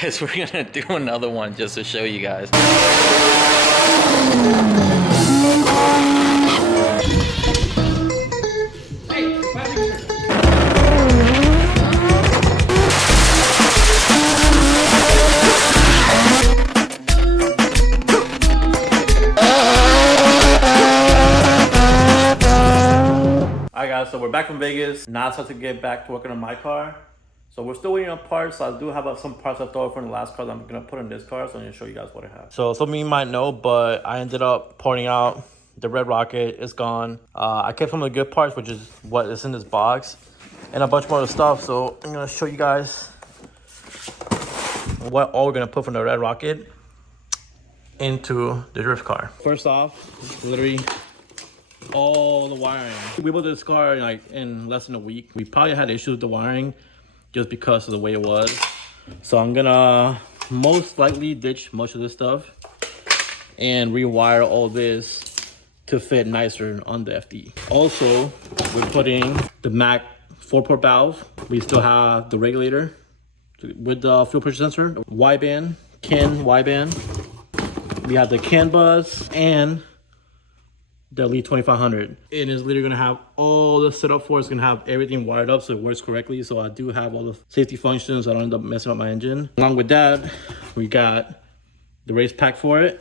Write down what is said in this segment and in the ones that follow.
guess we're gonna do another one just to show you guys. Alright guys, so we're back from Vegas. Now it's time to get back to working on my car. So we're still waiting on parts. So I do have some parts left over from the last car that I'm gonna put in this car. So I'm gonna show you guys what I have. So some of you might know, but I ended up pouring out the red rocket. It's gone. I kept some of the good parts, which is what is in this box, and a bunch more of the stuff. So I'm gonna show you guys what all we're gonna put from the red rocket into the drift car. First off, literally all the wiring. We built this car in less than a week. We probably had issues with the wiring just because of the way it was. So I'm gonna most likely ditch most of this stuff and rewire all this to fit nicer on the FD. Also, we're putting the Mac 4-port valve. We still have the regulator with the fuel pressure sensor, wideband, CAN wideband. We have the CAN bus and the Elite 2500. It is literally gonna have all the setup for it. It's gonna have everything wired up so it works correctly. So I do have all the safety functions. So I don't end up messing up my engine. Along with that, we got the race pack for it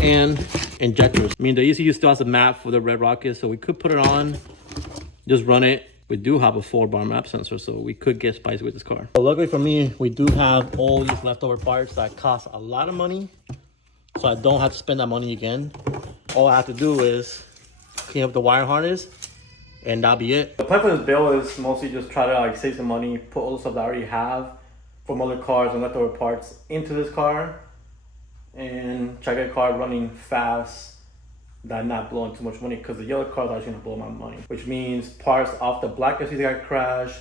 and injectors. I mean, the ECU still has a map for the red rocket, so we could put it on, just run it. We do have a 4-bar map sensor, so we could get spicy with this car. But luckily for me, we do have all these leftover parts that cost a lot of money, so I don't have to spend that money again. All I have to do is clean up the wire harness and that'll be it. The plan for this build is mostly just try to save some money, put all the stuff that I already have from other cars and leftover parts into this car, and try to get a car running fast that not blowing too much money, because the yellow car is actually gonna blow my money. Which means parts off the black SUV that got crashed,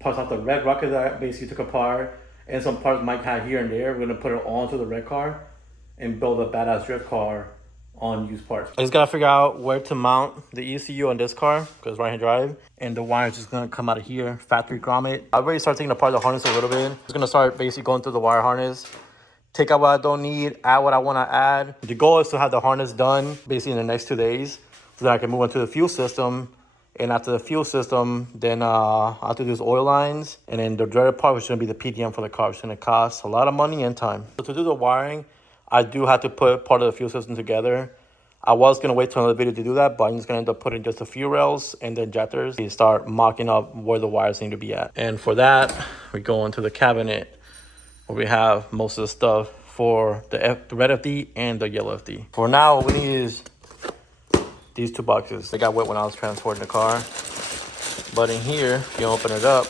parts off the red rocket that I basically took apart, and some parts Mike had here and there. We're gonna put it all into the red car and build a badass drift car on used parts. I just gotta figure out where to mount the ECU on this car because right-hand drive, and the wire is just gonna come out of here, factory grommet. I've already started taking apart the harness a little bit. Just gonna start basically going through the wire harness, take out what I don't need, add what I wanna add. The goal is to have the harness done basically in the next 2 days so that I can move into the fuel system. And after the fuel system, then I have to do these oil lines, and then the dreaded part, which is gonna be the PDM for the car, which is gonna cost a lot of money and time. So to do the wiring, I do have to put part of the fuel system together. I was going to wait till another video to do that, but I'm just going to end up putting just the fuel rails and the injectors to start mocking up where the wires need to be at. And for that, we go into the cabinet where we have most of the stuff for the red FD and the yellow FD. For now, what we need is these 2 boxes. They got wet when I was transporting the car. But in here, if you open it up,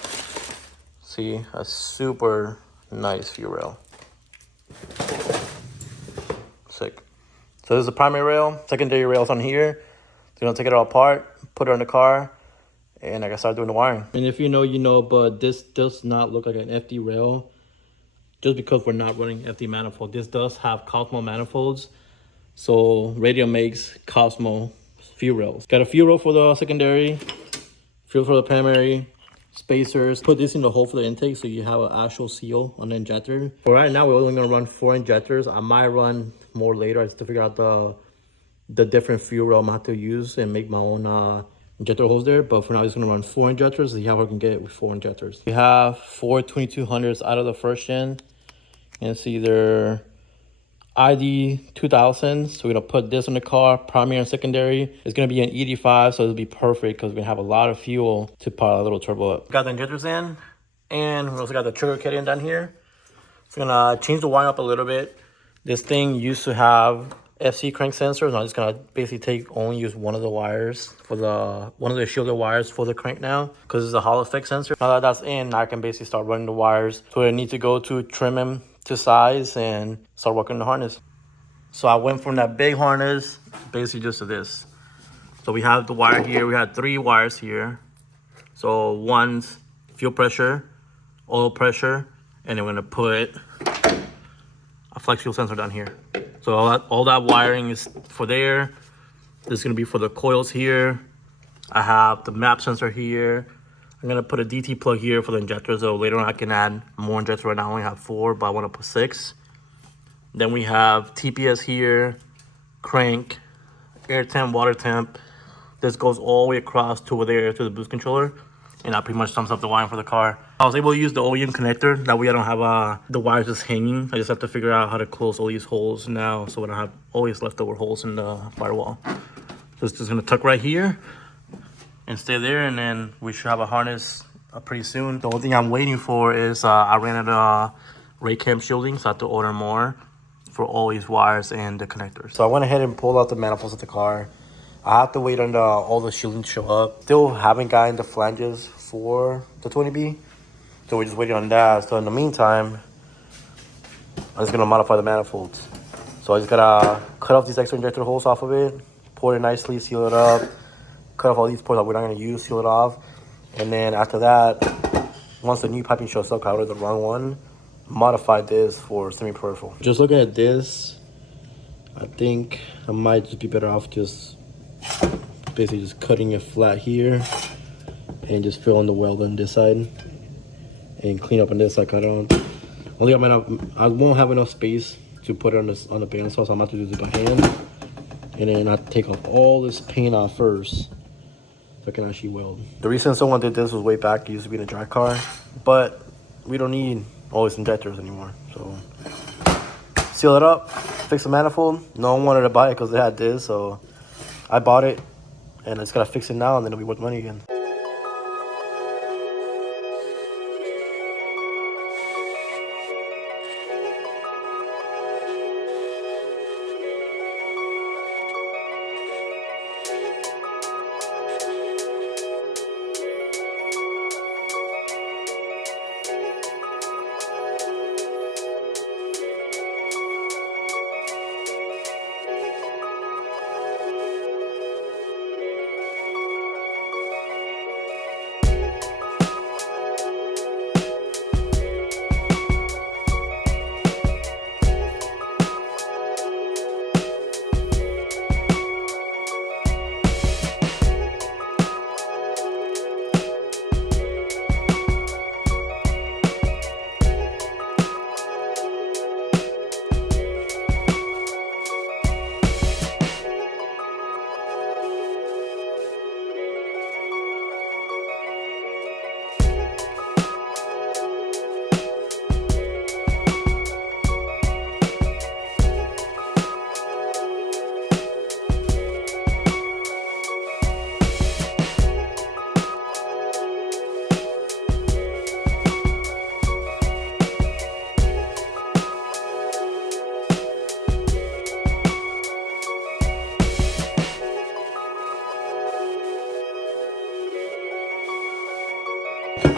see a super nice fuel rail. Sick. So this is the primary rail, secondary rails on here. So you're gonna take it all apart, put it in the car, and I can start doing the wiring. And if you know, you know, but this does not look like an FD rail just because we're not running FD manifold. This does have Cosmo manifolds. So Radio makes Cosmo fuel rails. Got a fuel rail for the secondary, fuel for the primary, spacers. Put this in the hole for the intake so you have an actual seal on the injector. For right now, we're only gonna run 4 injectors. I might run more later. I have to figure out the different fuel rail I'm gonna have to use and make my own injector holes there. But for now, I'm just gonna run 4 injectors. See how we can get it with 4 injectors. We have 4 2200s out of the first gen, and it's either ID 2000s. So we're gonna put this in the car, primary and secondary. It's gonna be an ED5, so it'll be perfect because we're gonna have a lot of fuel to power a little turbo up. Got the injectors in, and we also got the trigger kit in down here. So I'm gonna change the wiring up a little bit. This thing used to have FC crank sensors, and I'm just gonna basically only use one of the wires for one of the shielded wires for the crank now, because it's a Hall effect sensor. Now that that's in, I can basically start running the wires to where I need to go to, trim them to size, and start working the harness. So I went from that big harness basically just to this. So we have the wire here. We had 3 wires here. So one's fuel pressure, oil pressure, and then we're gonna put a flex fuel sensor down here. So all that wiring is for there. This is gonna be for the coils here. I have the map sensor here. I'm gonna put a DT plug here for the injectors, though later on I can add more injectors. Right now I only have 4, but I want to put 6. Then we have TPS here, crank, air temp, water temp. This goes all the way across to over there to the boost controller, and that pretty much sums up the wiring for the car. I was able to use the OEM connector. That way I don't have the wires just hanging. I just have to figure out how to close all these holes now, so I don't have all these leftover holes in the firewall. So it's just gonna tuck right here and stay there, and then we should have a harness pretty soon. The only thing I'm waiting for is I ran out of ray cam shielding, so I have to order more for all these wires and the connectors. So I went ahead and pulled out the manifolds of the car. I have to wait on all the shielding to show up. Still haven't gotten the flanges for the 20B, so we're just waiting on that. So in the meantime, I'm just gonna modify the manifolds. So I just gotta cut off these extra injector holes off of it, pour it nicely, seal it up, cut off all these ports that we're not gonna use, seal it off, and then after that, once the new piping shows up, I ordered the wrong one, modify this for semi-peripheral. Just looking at this, I think I might just be better off just basically just cutting it flat here and just fill in the weld on this side and clean up on this side. I won't have enough space to put it on this on the bandsaw, so I'm about to do this by hand, and then I take off all this paint off first so I can actually weld. The reason someone did this was way back. It used to be in a drag car, but we don't need all these injectors anymore. So seal it up, fix the manifold. No one wanted to buy it because they had this, so I bought it, and I just gotta fix it now, and then it'll be worth money again.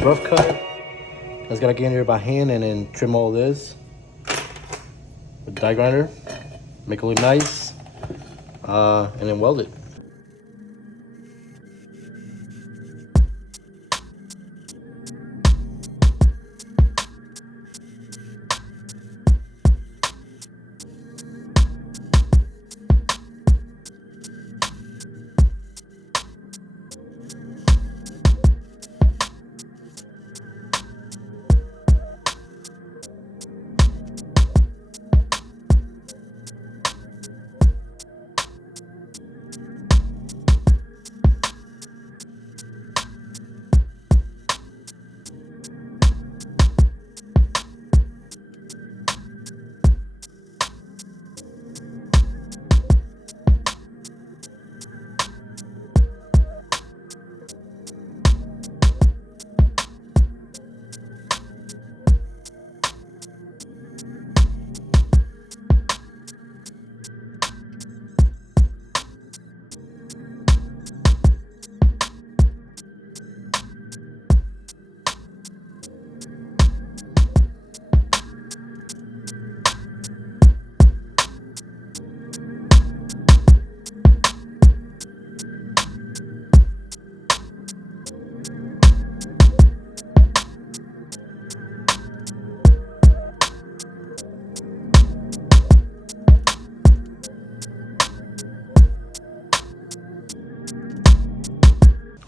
Rough cut. I just gotta get in there by hand and then trim all this with the die grinder, make it look nice, and then weld it.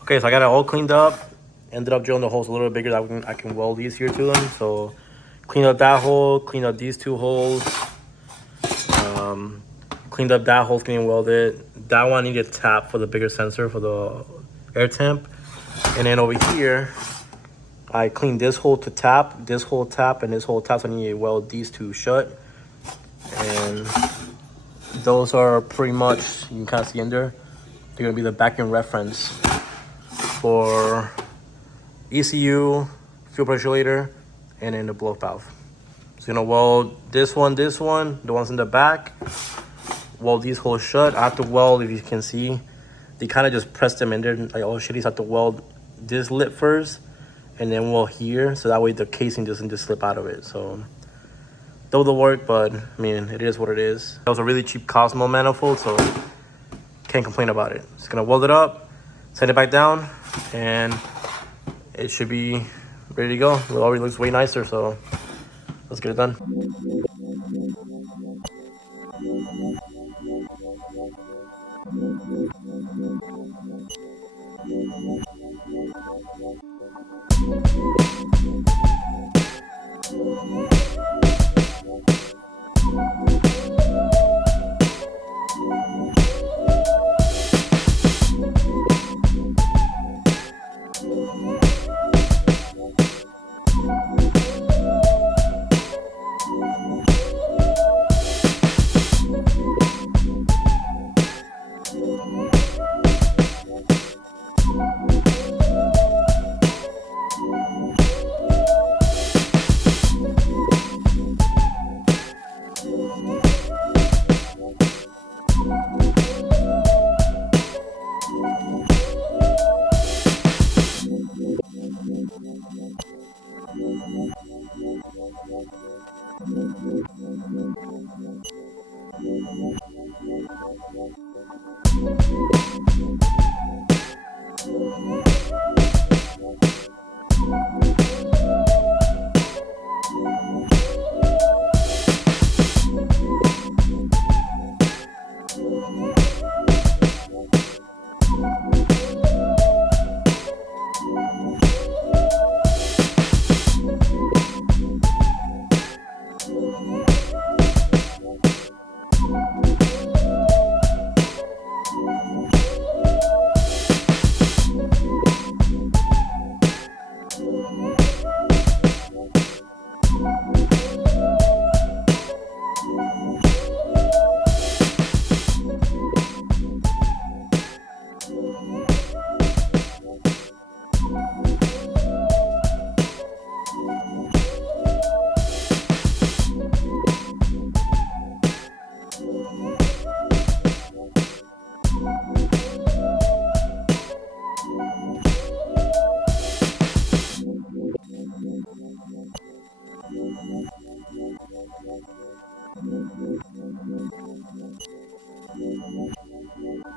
Okay, so I got it all cleaned up ended up drilling the holes a little bit bigger that I can weld easier to them. So cleaned up that hole, cleaned up these 2 holes, cleaned up that hole getting welded. That one I needed a tap for the bigger sensor for the air temp. And then over here, I cleaned this hole to tap, this hole tap, and this hole tap. So I need to weld these 2 shut. And those are pretty much, you can kind of see in there, they're gonna be the back-end reference for ECU, fuel pressure regulator, and then the blow valve. So you're gonna weld this one, the ones in the back, weld these holes shut. I have to weld, if you can see, they kind of just press them in there like, oh shit, I have to weld this lip first and then weld here, so that way the casing doesn't just slip out of it. So double the work, but I mean, it is what it is. That was a really cheap Cosmo manifold, so can't complain about it. Just gonna weld it up, set it back down, and it should be ready to go. It already looks way nicer, so let's get it done.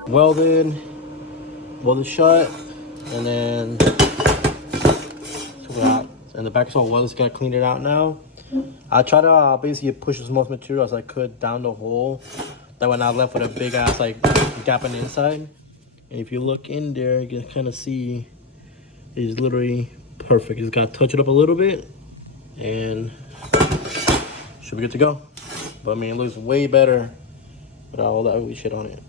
Welded shut, and then took it out. And the back is all welded, gotta clean it out now. I try to basically push as much material as I could down the hole. That way I left with a big ass like gap in the inside. And if you look in there, you can kind of see it's literally perfect. You just gotta touch it up a little bit and should be good to go. But I mean, it looks way better without all that ugly shit on it.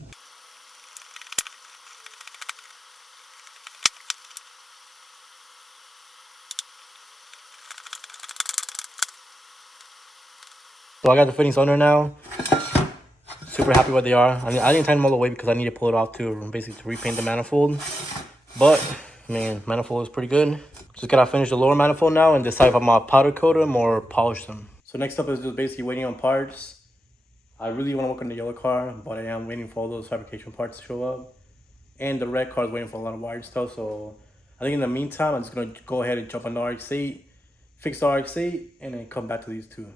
So I got the fittings on there now. Super happy what they are. I didn't tighten them all the way because I need to pull it off to basically to repaint the manifold. But man, manifold is pretty good. Just gotta finish the lower manifold now and decide if I'm gonna powder coat them or polish them. So next up is just basically waiting on parts. I really want to work on the yellow car, but I am waiting for all those fabrication parts to show up. And the red car is waiting for a lot of wired stuff. So I think in the meantime, I'm just gonna go ahead and jump on the Rx7, fix the Rx7, and then come back to these two.